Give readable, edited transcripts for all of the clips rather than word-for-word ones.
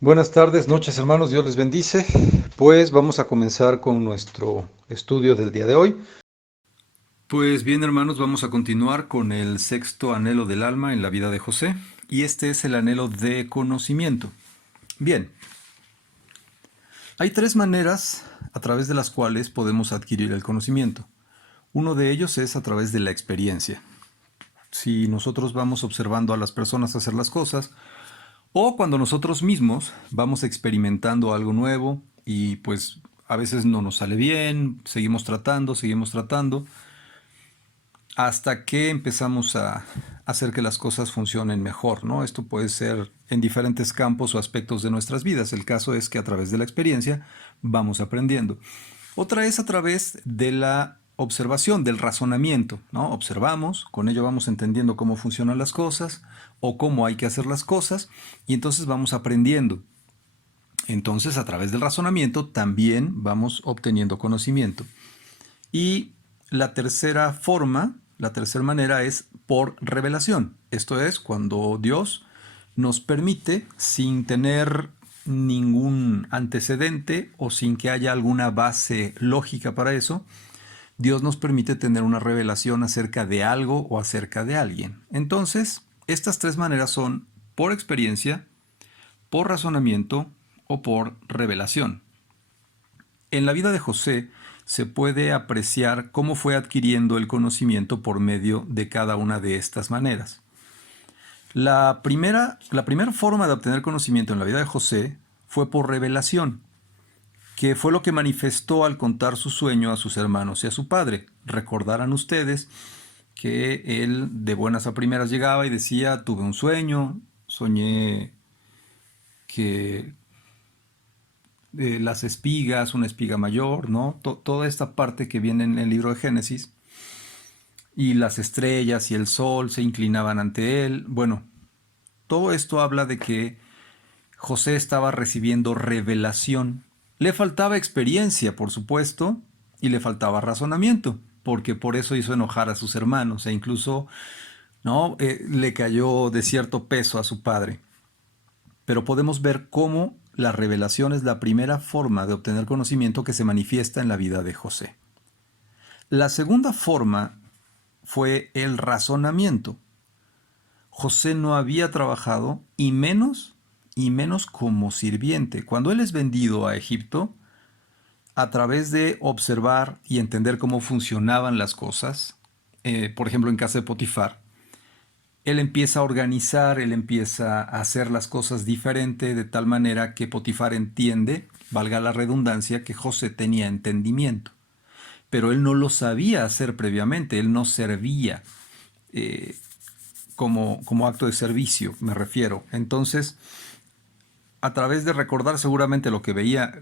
Buenas tardes, noches hermanos, Dios les bendice. Pues vamos a comenzar con nuestro estudio del día de hoy. Pues bien hermanos, vamos a continuar con el sexto anhelo del alma en la vida de José, y este es el anhelo de conocimiento. Bien, hay tres maneras a través de las cuales podemos adquirir el conocimiento. Uno de ellos es a través de la experiencia. Si nosotros vamos observando a las personas hacer las cosas, o cuando nosotros mismos vamos experimentando algo nuevo y pues a veces no nos sale bien, seguimos tratando, hasta que empezamos a hacer que las cosas funcionen mejor, ¿no? Esto puede ser en diferentes campos o aspectos de nuestras vidas. El caso es que a través de la experiencia vamos aprendiendo. Otra es a través de la observación, del razonamiento, ¿no? Observamos, con ello vamos entendiendo cómo funcionan las cosas o cómo hay que hacer las cosas, y entonces vamos aprendiendo. Entonces, a través del razonamiento también vamos obteniendo conocimiento. Y la tercera manera es por revelación. Esto es cuando Dios nos permite, sin tener ningún antecedente o sin que haya alguna base lógica para eso, Dios nos permite tener una revelación acerca de algo o acerca de alguien. Entonces, estas tres maneras son por experiencia, por razonamiento o por revelación. En la vida de José se puede apreciar cómo fue adquiriendo el conocimiento por medio de cada una de estas maneras. La primera forma de obtener conocimiento en la vida de José fue por revelación, que fue lo que manifestó al contar su sueño a sus hermanos y a su padre. Recordarán ustedes que él de buenas a primeras llegaba y decía: tuve un sueño, soñé que las espigas, una espiga mayor, ¿no? Toda esta parte que viene en el libro de Génesis, y las estrellas y el sol se inclinaban ante él. Bueno, todo esto habla de que José estaba recibiendo revelación. Le faltaba experiencia, por supuesto, y le faltaba razonamiento, porque por eso hizo enojar a sus hermanos e incluso, ¿no? Le cayó de cierto peso a su padre. Pero podemos ver cómo la revelación es la primera forma de obtener conocimiento que se manifiesta en la vida de José. La segunda forma fue el razonamiento. José no había trabajado y menos como sirviente. Cuando él es vendido a Egipto, a través de observar y entender cómo funcionaban las cosas, por ejemplo en casa de Potifar, él empieza a organizar, él empieza a hacer las cosas diferente, de tal manera que Potifar entiende, valga la redundancia, que José tenía entendimiento. Pero él no lo sabía hacer previamente, él no servía como acto de servicio, me refiero. Entonces, a través de recordar seguramente lo que veía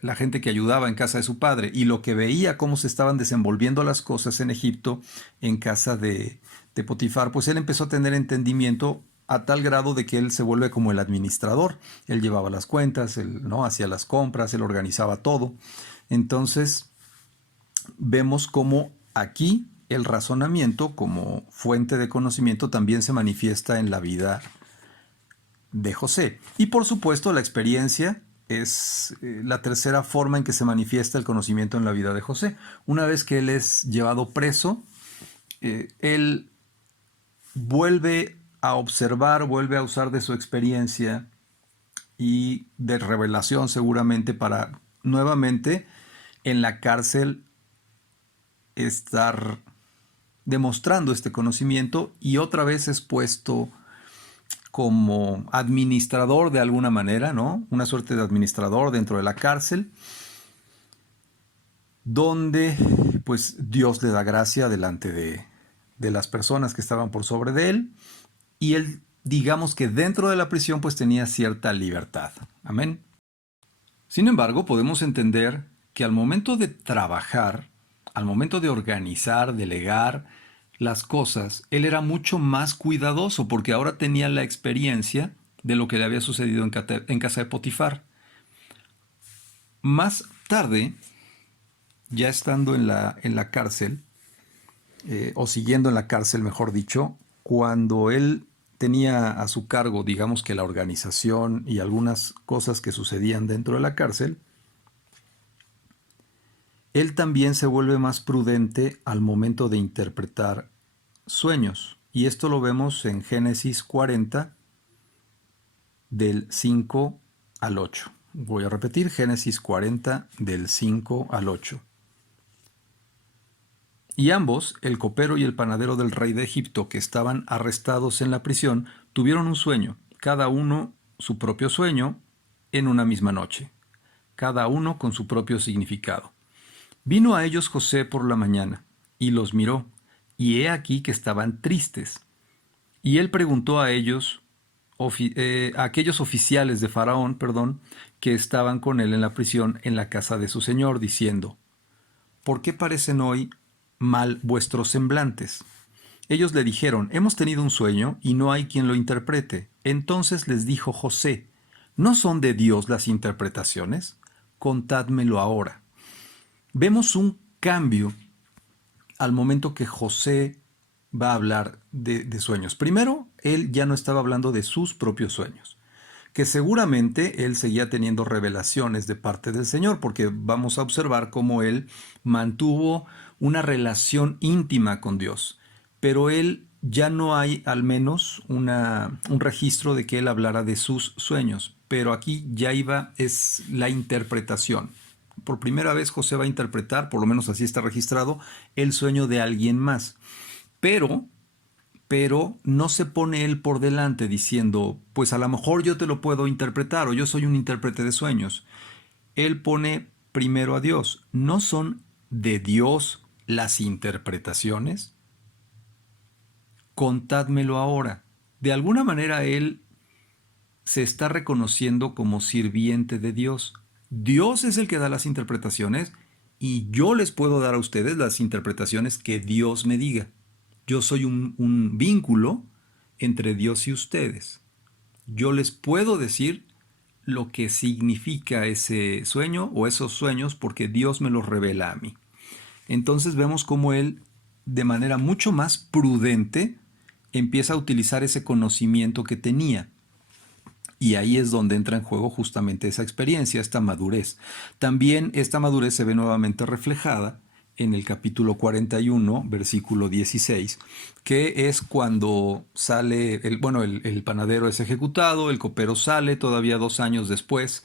la gente que ayudaba en casa de su padre, y lo que veía cómo se estaban desenvolviendo las cosas en Egipto, en casa de Potifar, pues él empezó a tener entendimiento a tal grado de que él se vuelve como el administrador. Él llevaba las cuentas, él, ¿no?, hacía las compras, él organizaba todo. Entonces vemos cómo aquí el razonamiento como fuente de conocimiento también se manifiesta en la vida de José. Y por supuesto la experiencia es la tercera forma en que se manifiesta el conocimiento en la vida de José. Una vez que él es llevado preso, él vuelve a observar, vuelve a usar de su experiencia y de revelación seguramente para nuevamente en la cárcel estar demostrando este conocimiento, y otra vez es puesto como administrador de alguna manera, ¿no? Una suerte de administrador dentro de la cárcel, donde pues Dios le da gracia delante de las personas que estaban por sobre de él, y él, digamos que dentro de la prisión pues tenía cierta libertad. Amén. Sin embargo, podemos entender que al momento de trabajar, al momento de organizar, delegar las cosas, él era mucho más cuidadoso porque ahora tenía la experiencia de lo que le había sucedido en casa de Potifar. Más tarde, ya estando en la cárcel, o siguiendo en la cárcel, mejor dicho, cuando él tenía a su cargo, digamos que la organización y algunas cosas que sucedían dentro de la cárcel, él también se vuelve más prudente al momento de interpretar sueños. Y esto lo vemos en Génesis 40, del 5 al 8. Voy a repetir, Génesis 40, del 5 al 8. Y ambos, el copero y el panadero del rey de Egipto, que estaban arrestados en la prisión, tuvieron un sueño, cada uno su propio sueño, en una misma noche, cada uno con su propio significado. Vino a ellos José por la mañana, y los miró, y he aquí que estaban tristes. Y él preguntó a ellos, a aquellos oficiales de Faraón, que estaban con él en la prisión en la casa de su señor, diciendo, ¿por qué parecen hoy mal vuestros semblantes? Ellos le dijeron, hemos tenido un sueño y no hay quien lo interprete. Entonces les dijo José, ¿no son de Dios las interpretaciones? Contádmelo ahora. Vemos un cambio al momento que José va a hablar de sueños. Primero, él ya no estaba hablando de sus propios sueños, que seguramente él seguía teniendo revelaciones de parte del Señor, porque vamos a observar cómo él mantuvo una relación íntima con Dios, pero él ya no hay al menos un registro de que él hablara de sus sueños, pero aquí ya es la interpretación. Por primera vez José va a interpretar, por lo menos así está registrado, el sueño de alguien más. Pero no se pone él por delante diciendo, pues a lo mejor yo te lo puedo interpretar o yo soy un intérprete de sueños. Él pone primero a Dios. ¿No son de Dios las interpretaciones? Contádmelo ahora. De alguna manera él se está reconociendo como sirviente de Dios. Dios es el que da las interpretaciones y yo les puedo dar a ustedes las interpretaciones que Dios me diga. Yo soy un vínculo entre Dios y ustedes. Yo les puedo decir lo que significa ese sueño o esos sueños porque Dios me los revela a mí. Entonces vemos cómo él, de manera mucho más prudente, empieza a utilizar ese conocimiento que tenía. Y ahí es donde entra en juego justamente esa experiencia, esta madurez. También esta madurez se ve nuevamente reflejada en el capítulo 41, versículo 16, que es cuando sale, el panadero es ejecutado, el copero sale todavía 2 años después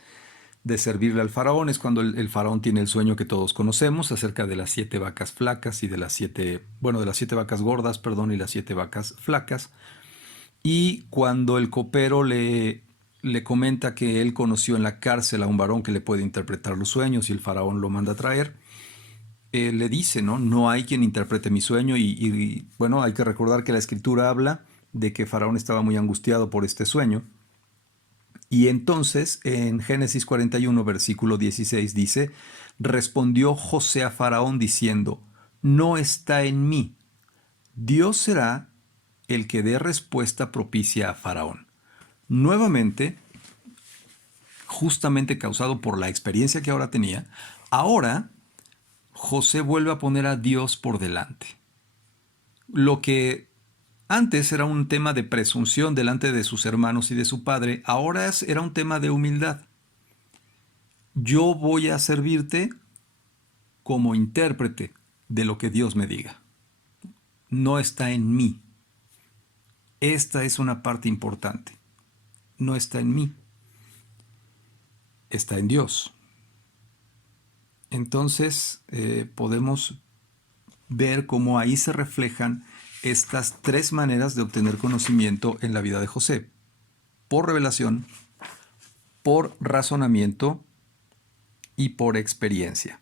de servirle al faraón, es cuando el faraón tiene el sueño que todos conocemos acerca de las 7 vacas flacas y de las 7 vacas gordas, y las 7 vacas flacas. Y cuando el copero le comenta que él conoció en la cárcel a un varón que le puede interpretar los sueños y el faraón lo manda a traer, le dice, no hay quien interprete mi sueño y bueno, hay que recordar que la escritura habla de que Faraón estaba muy angustiado por este sueño. Y entonces en Génesis 41, versículo 16 dice, respondió José a Faraón diciendo, no está en mí, Dios será el que dé respuesta propicia a Faraón. Nuevamente, justamente causado por la experiencia que ahora tenía, ahora José vuelve a poner a Dios por delante. Lo que antes era un tema de presunción delante de sus hermanos y de su padre, ahora era un tema de humildad. Yo voy a servirte como intérprete de lo que Dios me diga. No está en mí. Esta es una parte importante. No está en mí. Está en Dios. Entonces podemos ver cómo ahí se reflejan estas 3 maneras de obtener conocimiento en la vida de José. Por revelación, por razonamiento y por experiencia.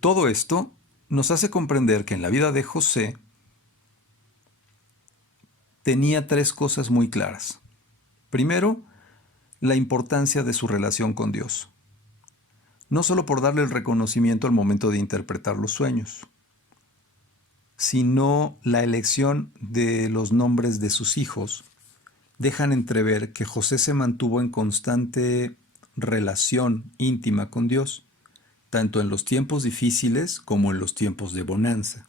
Todo esto nos hace comprender que en la vida de José tenía 3 cosas muy claras. Primero, la importancia de su relación con Dios. No solo por darle el reconocimiento al momento de interpretar los sueños, sino la elección de los nombres de sus hijos dejan entrever que José se mantuvo en constante relación íntima con Dios, tanto en los tiempos difíciles como en los tiempos de bonanza.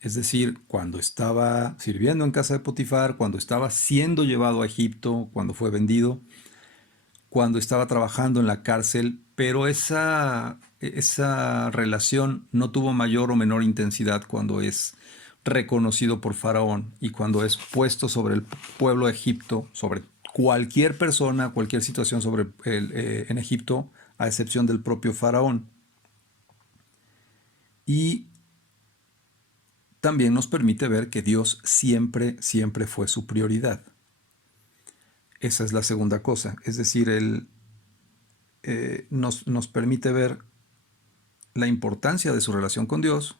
Es decir, cuando estaba sirviendo en casa de Potifar, cuando estaba siendo llevado a Egipto, cuando fue vendido, cuando estaba trabajando en la cárcel, pero esa relación no tuvo mayor o menor intensidad cuando es reconocido por Faraón y cuando es puesto sobre el pueblo de Egipto, sobre cualquier persona, cualquier situación en Egipto, a excepción del propio Faraón. Y también nos permite ver que Dios siempre, siempre fue su prioridad. Esa es la segunda cosa. Es decir, Él nos permite ver la importancia de su relación con Dios,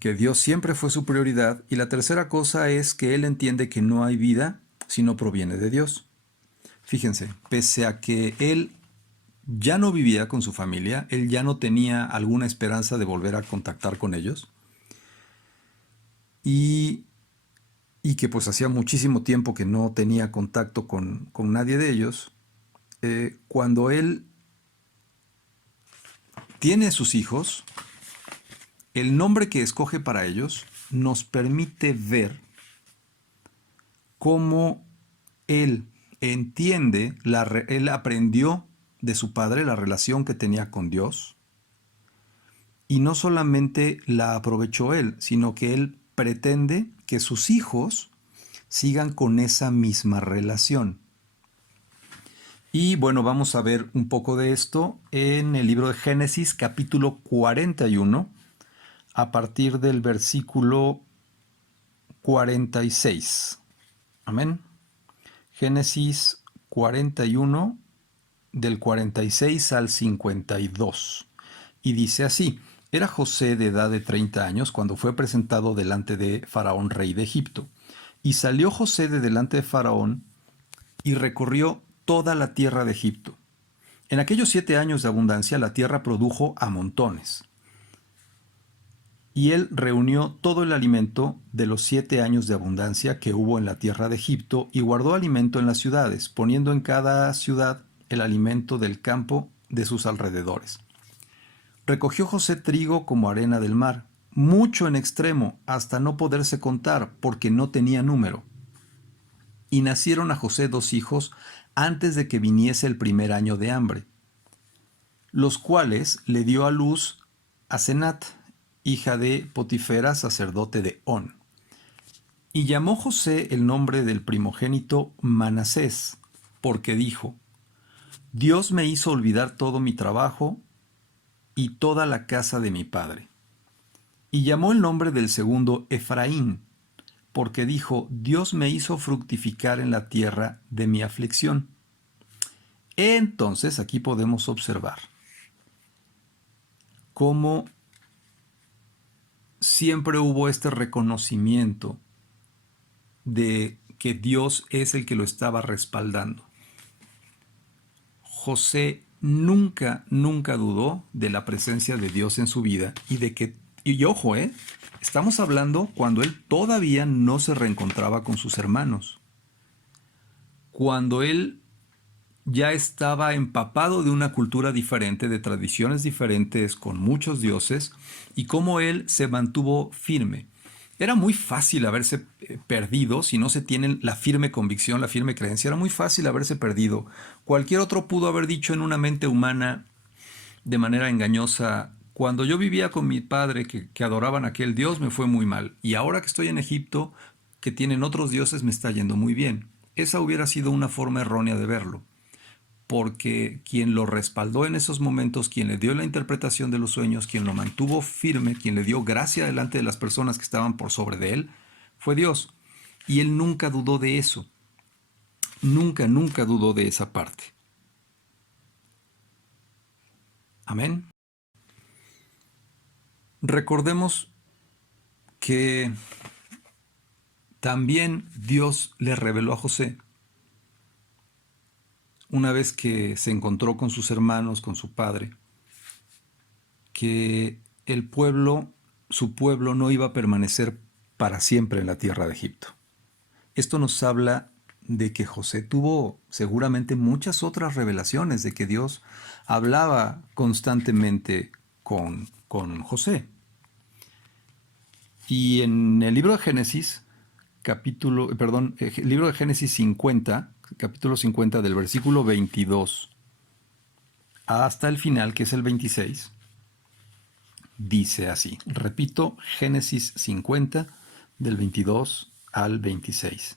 que Dios siempre fue su prioridad. Y la tercera cosa es que Él entiende que no hay vida si no proviene de Dios. Fíjense, pese a que Él ya no vivía con su familia, Él ya no tenía alguna esperanza de volver a contactar con ellos, y que pues hacía muchísimo tiempo que no tenía contacto con nadie de ellos, cuando él tiene sus hijos, el nombre que escoge para ellos nos permite ver cómo él entiende, él aprendió de su padre la relación que tenía con Dios, y no solamente la aprovechó él, sino que él pretende que sus hijos sigan con esa misma relación. Y bueno, vamos a ver un poco de esto en el libro de Génesis, capítulo 41, a partir del versículo 46. Amén. Génesis 41, del 46 al 52. Y dice así: Era José de edad de 30 años cuando fue presentado delante de Faraón, rey de Egipto. Y salió José de delante de Faraón y recorrió toda la tierra de Egipto. En aquellos 7 años de abundancia la tierra produjo a montones. Y él reunió todo el alimento de los 7 años de abundancia que hubo en la tierra de Egipto y guardó alimento en las ciudades, poniendo en cada ciudad el alimento del campo de sus alrededores. Recogió José trigo como arena del mar, mucho en extremo, hasta no poderse contar, porque no tenía número. Y nacieron a José 2 hijos antes de que viniese el primer año de hambre, los cuales le dio a luz a Senat, hija de Potifera, sacerdote de On. Y llamó José el nombre del primogénito Manasés, porque dijo: Dios me hizo olvidar todo mi trabajo y toda la casa de mi padre. Y llamó el nombre del segundo Efraín, porque dijo: Dios me hizo fructificar en la tierra de mi aflicción. Entonces aquí podemos observar cómo siempre hubo este reconocimiento de que Dios es el que lo estaba respaldando. José nunca, nunca dudó de la presencia de Dios en su vida y de que, y ojo, estamos hablando cuando él todavía no se reencontraba con sus hermanos, cuando él ya estaba empapado de una cultura diferente, de tradiciones diferentes, con muchos dioses, y cómo él se mantuvo firme. Era muy fácil haberse perdido si no se tiene la firme convicción, la firme creencia. Era muy fácil haberse perdido. Cualquier otro pudo haber dicho en una mente humana de manera engañosa: cuando yo vivía con mi padre que adoraban a aquel dios me fue muy mal, y ahora que estoy en Egipto, que tienen otros dioses, me está yendo muy bien. Esa hubiera sido una forma errónea de verlo, porque quien lo respaldó en esos momentos, quien le dio la interpretación de los sueños, quien lo mantuvo firme, quien le dio gracia delante de las personas que estaban por sobre de él, fue Dios. Y él nunca dudó de eso. Nunca, nunca dudó de esa parte. Amén. Recordemos que también Dios le reveló a José, una vez que se encontró con sus hermanos, con su padre, que el pueblo, su pueblo, no iba a permanecer para siempre en la tierra de Egipto. Esto nos habla de que José tuvo seguramente muchas otras revelaciones, de que Dios hablaba constantemente con José. Y en el libro de Génesis, libro de Génesis 50, capítulo 50 del versículo 22 hasta el final, que es el 26, dice así. Repito, Génesis 50 del 22 al 26.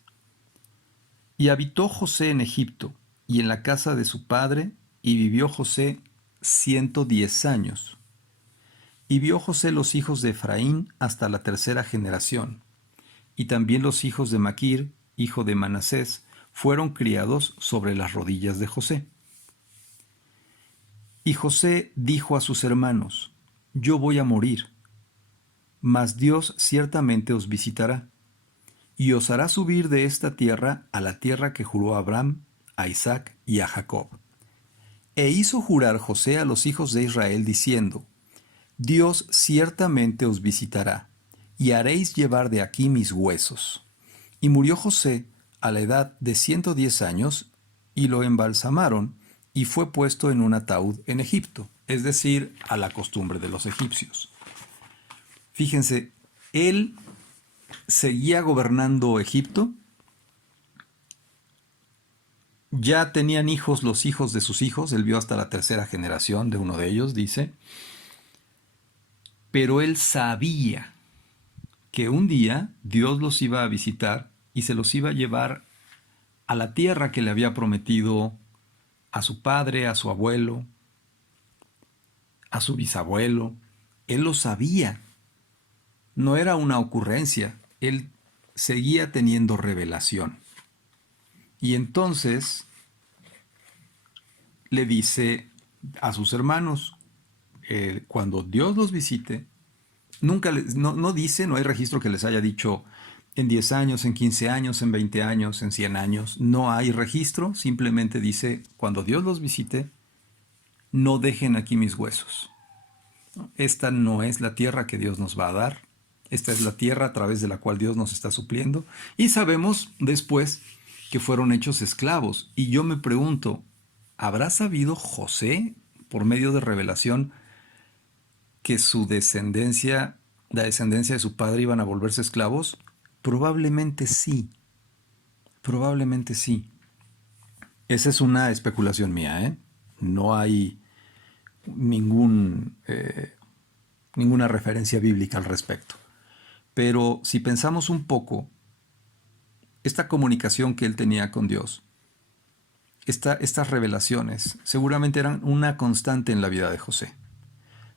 Y habitó José en Egipto y en la casa de su padre, y vivió José 110 años. Y vio José los hijos de Efraín hasta la tercera generación. Y también los hijos de Maquir, hijo de Manasés, fueron criados sobre las rodillas de José. Y José dijo a sus hermanos: Yo voy a morir, mas Dios ciertamente os visitará, y os hará subir de esta tierra a la tierra que juró a Abraham, a Isaac y a Jacob. E hizo jurar José a los hijos de Israel, diciendo: Dios ciertamente os visitará, y haréis llevar de aquí mis huesos. Y murió José a la edad de 110 años, y lo embalsamaron, y fue puesto en un ataúd en Egipto, es decir, a la costumbre de los egipcios. Fíjense, él seguía gobernando Egipto, ya tenían hijos los hijos de sus hijos, él vio hasta la tercera generación de uno de ellos, dice, pero él sabía que un día Dios los iba a visitar y se los iba a llevar a la tierra que le había prometido a su padre, a su abuelo, a su bisabuelo. Él lo sabía. No era una ocurrencia. Él seguía teniendo revelación. Y entonces le dice a sus hermanos, cuando Dios los visite, no dice, no hay registro que les haya dicho en 10 años, en 15 años, en 20 años, en 100 años. No hay registro, simplemente dice, cuando Dios los visite, no dejen aquí mis huesos. Esta no es la tierra que Dios nos va a dar. Esta es la tierra a través de la cual Dios nos está supliendo. Y sabemos después que fueron hechos esclavos. Y yo me pregunto, ¿habrá sabido José, por medio de revelación, que su descendencia, la descendencia de su padre, iban a volverse esclavos? Probablemente sí. Probablemente sí. Esa es una especulación mía, ¿eh? No hay ninguna referencia bíblica al respecto. Pero si pensamos un poco, esta comunicación que él tenía con Dios, estas revelaciones, seguramente eran una constante en la vida de José.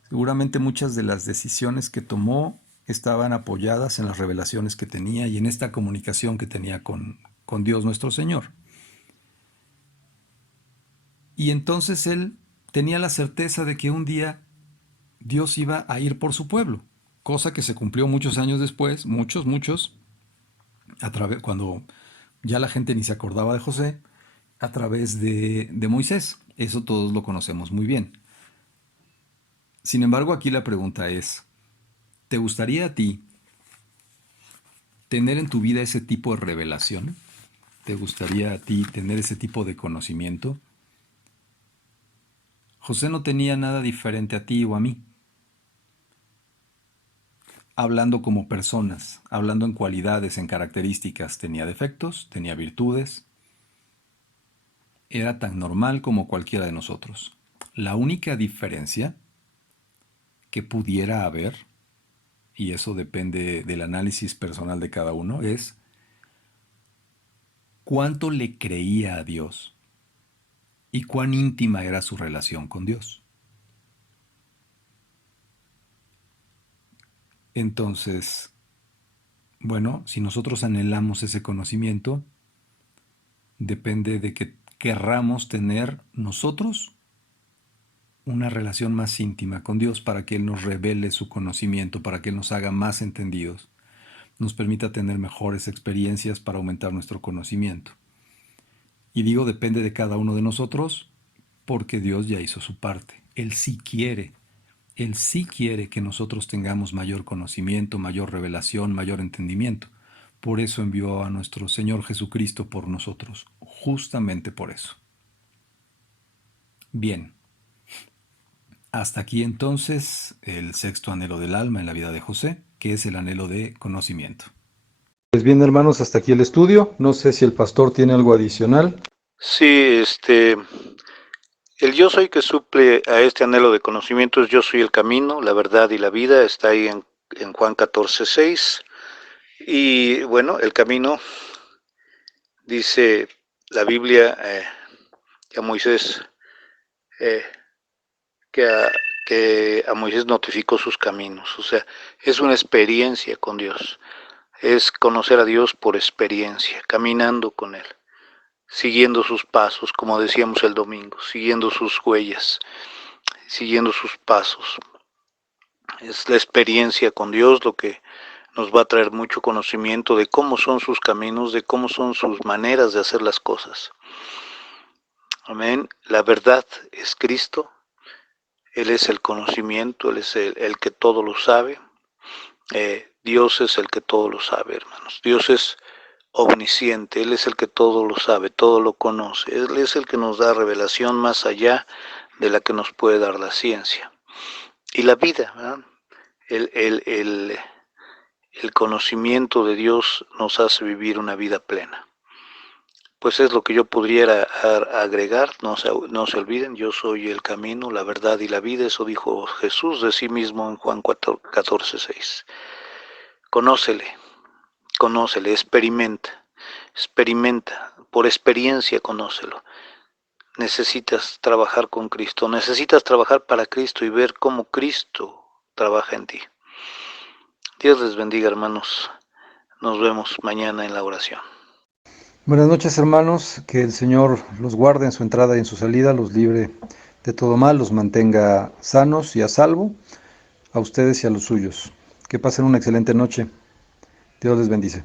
Seguramente muchas de las decisiones que tomó estaban apoyadas en las revelaciones que tenía y en esta comunicación que tenía con Dios nuestro Señor. Y entonces él tenía la certeza de que un día Dios iba a ir por su pueblo, cosa que se cumplió muchos años después, muchos, cuando ya la gente ni se acordaba de José, a través de Moisés. Eso todos lo conocemos muy bien. Sin embargo, aquí la pregunta es, ¿te gustaría a ti tener en tu vida ese tipo de revelación? ¿Te gustaría a ti tener ese tipo de conocimiento? José no tenía nada diferente a ti o a mí. Hablando como personas, hablando en cualidades, en características, tenía defectos, tenía virtudes. Era tan normal como cualquiera de nosotros. La única diferencia que pudiera haber, y eso depende del análisis personal de cada uno, es cuánto le creía a Dios y cuán íntima era su relación con Dios. Entonces, bueno, si nosotros anhelamos ese conocimiento, depende de que querramos tener nosotros una relación más íntima con Dios para que Él nos revele su conocimiento, para que Él nos haga más entendidos, nos permita tener mejores experiencias para aumentar nuestro conocimiento. Y digo, depende de cada uno de nosotros, porque Dios ya hizo su parte. Él sí quiere que nosotros tengamos mayor conocimiento, mayor revelación, mayor entendimiento. Por eso envió a nuestro Señor Jesucristo por nosotros, justamente por eso. Bien, hasta aquí entonces el sexto anhelo del alma en la vida de José. que es el anhelo de conocimiento. Pues bien, hermanos, hasta aquí el estudio. No sé si el pastor tiene algo adicional. Sí, el yo soy que suple a este anhelo de conocimiento es yo soy el camino, la verdad y la vida, está ahí en Juan 14:6. Y bueno, el camino, dice la Biblia, que a Moisés, eh, que, a, que a Moisés notificó sus caminos. O sea, es una experiencia con Dios, es conocer a Dios por experiencia, caminando con Él, siguiendo sus pasos, como decíamos el domingo, siguiendo sus huellas, siguiendo sus pasos. Es la experiencia con Dios lo que nos va a traer mucho conocimiento de cómo son sus caminos, de cómo son sus maneras de hacer las cosas. Amén. La verdad es Cristo. Él es el conocimiento, Él es el que todo lo sabe. Dios es el que todo lo sabe, hermanos. Dios es omnisciente, Él es el que todo lo sabe, todo lo conoce. Él es el que nos da revelación más allá de la que nos puede dar la ciencia. Y la vida, ¿verdad? El conocimiento de Dios nos hace vivir una vida plena. Pues es lo que yo pudiera agregar, no se olviden, yo soy el camino, la verdad y la vida, eso dijo Jesús de sí mismo en Juan 14:6. Conócele, experimenta, por experiencia conócelo. Necesitas trabajar con Cristo, necesitas trabajar para Cristo y ver cómo Cristo trabaja en ti. Dios les bendiga, hermanos. Nos vemos mañana en la oración. Buenas noches, hermanos. Que el Señor los guarde en su entrada y en su salida, los libre de todo mal, los mantenga sanos y a salvo, a ustedes y a los suyos. Que pasen una excelente noche. Dios les bendice.